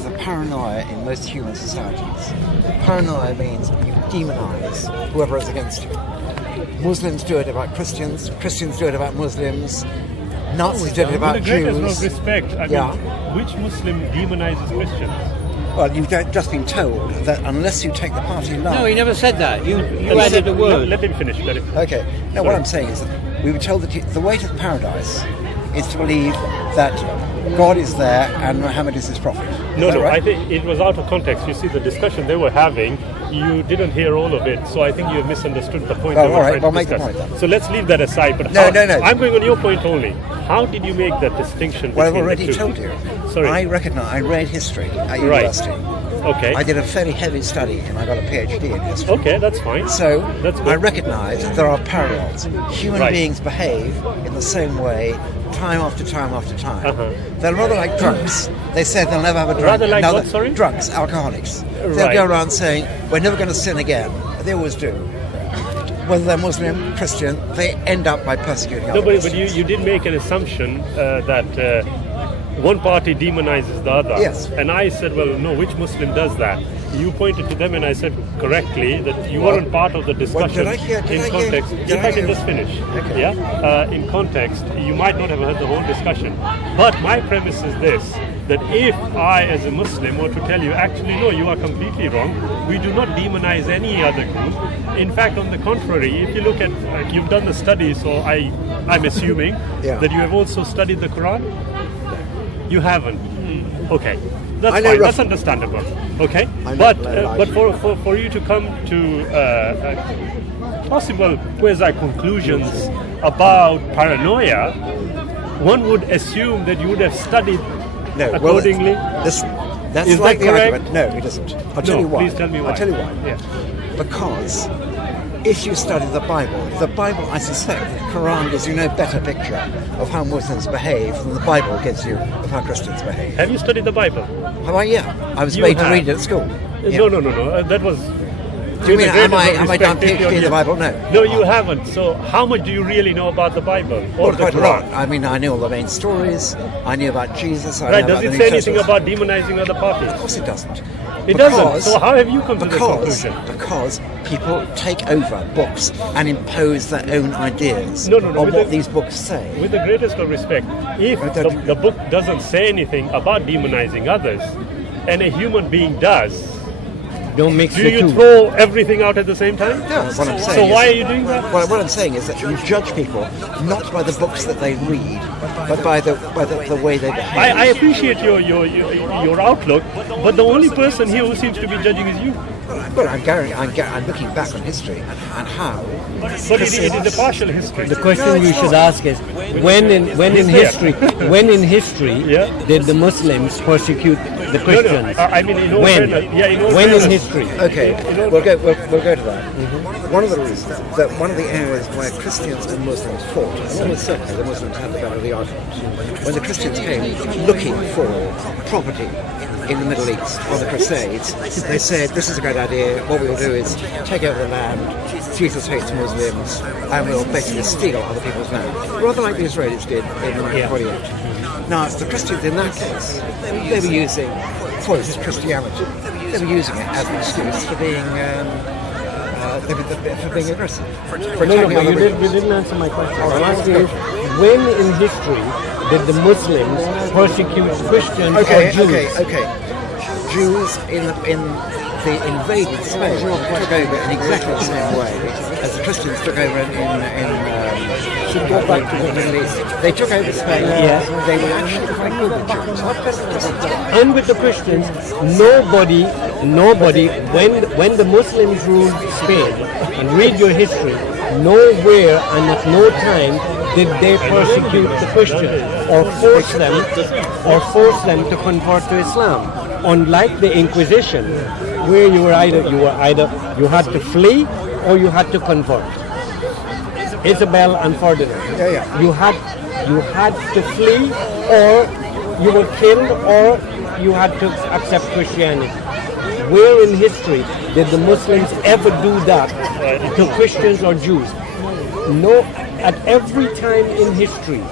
is a paranoia in most human societies. Paranoia means you demonize whoever is against you. Muslims do it about Christians, Christians do it about Muslims, Nazis do it about With the Jews. greatest of respect, I mean, which Muslim demonizes Christians? Well, you've just been told that unless you take the party line... No, he never said that. You added a word. Let him finish. Okay. No, what I'm saying is that we were told that the way to paradise is to believe that God is there and Muhammad is his prophet. No, right? I think it was out of context. You see, the discussion they were having, you didn't hear all of it, so I think you misunderstood the point they were trying to make the discuss. point then. So let's leave that aside. But No. I'm going on your point only. How did you make that distinction Well, I've between already the two? told you. Sorry. I read history at university. Okay. I did a fairly heavy study and I got a PhD in history. Okay, that's fine. So that's good. I recognise that there are parallels. Human beings behave in the same way time after time after time. They're rather like drunks. They say they'll never have a drink. Rather like what, sorry? Drunks, alcoholics. They'll go around saying, we're never going to sin again. They always do. Whether they're Muslim, Christian, they end up by persecuting others. No, but you did make an assumption that one party demonizes the other. Yes. And I said, well, no, which Muslim does that? You pointed to them and I said correctly that you weren't part of the discussion. In context, if I can just finish. Okay. Yeah? In context, you might not have heard the whole discussion. But my premise is this, that if I as a Muslim were to tell you, actually, no, you are completely wrong, we do not demonize any other group. In fact, on the contrary, if you look at, you've done the study, so I'm assuming that you have also studied the Quran? You haven't. Okay, that's fine. That's understandable. Okay, but for you to come to possible quasi conclusions about paranoia, one would assume that you would have studied accordingly. That's Is like that the correct? argument. No, it isn't. I'll tell you why. Please tell me why. I'll tell you why. Yeah. Because if you study the Bible, I suspect the Quran gives you no better picture of how Muslims behave than the Bible gives you of how Christians behave. Have you studied the Bible? Have I? Yeah. I was made to read it at school. Yeah. No. That was... Do you mean, am I done PhD in the Bible? No. No, you haven't. So how much do you really know about the Bible? Or Quite the a lot. Quran? I mean, I knew all the main stories. I knew about Jesus. Right, does it say anything about demonizing other parties? Of course it doesn't. It doesn't. So how have you come to this conclusion? Because people take over books and impose their own ideas No, on what these books say. With the greatest of respect, if the book doesn't say anything about demonizing others, and a human being does, don't mix do the you two. throw everything out at the same time? No, what I'm saying so is, why are you doing that? Well, what I'm saying is that you judge people not by the books that they read, but by the way they behave. I appreciate your outlook, but the only person here who seems to be judging is you. Well, I'm looking back on history and how. But it is a partial history. The question you should ask is, when in history did the Muslims persecute the Christians? I mean, in all when? fairness, When in history? Okay, we'll go to that. One of the reasons that one of the areas where Christians and Muslims fought, and almost certainly the Muslims had the better of the argument, when the Christians came looking for property in the Middle East on the Crusades, they said, this is a great idea, what we'll do is take over the land, Jesus hates Muslims, and we'll basically steal other people's land. Rather like the Israelis did in 1948. Now, the Christians in that case, they were using, for Christianity, they were using it as an excuse for being aggressive. You didn't answer my question. I'm asking you, when in history did the Muslims persecute Christians or Jews? Okay. Jews in the invaded Spain took over in exactly the same way as the Christians took over in the Middle East. They took over Spain. Yes. They were actually quite good with Jews. And with the Christians, nobody, when the Muslims ruled Spain, and read your history, nowhere and at no time did they persecute the Christians or force them to convert to Islam. Unlike the Inquisition, where you had to flee or you had to convert. Isabel and Ferdinand. You had to flee, or you were killed, or you had to accept Christianity. Where in history did the Muslims ever do that to Christians or Jews? No, at every time in history,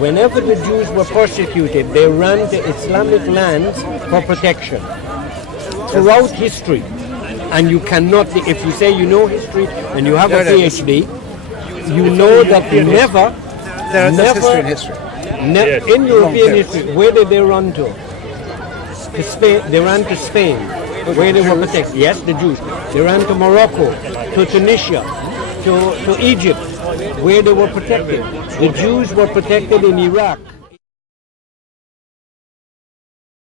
Whenever the Jews were persecuted, they ran to Islamic lands for protection. Throughout history, and you cannot, if you say you know history and you have a PhD, you know that never, There's history in history. in European history, where did they run to? To Spain. They ran to Spain, where they were protected. Yes, the Jews. They ran to Morocco, to Tunisia, to Egypt, where they were protected. The Jews were protected in Iraq.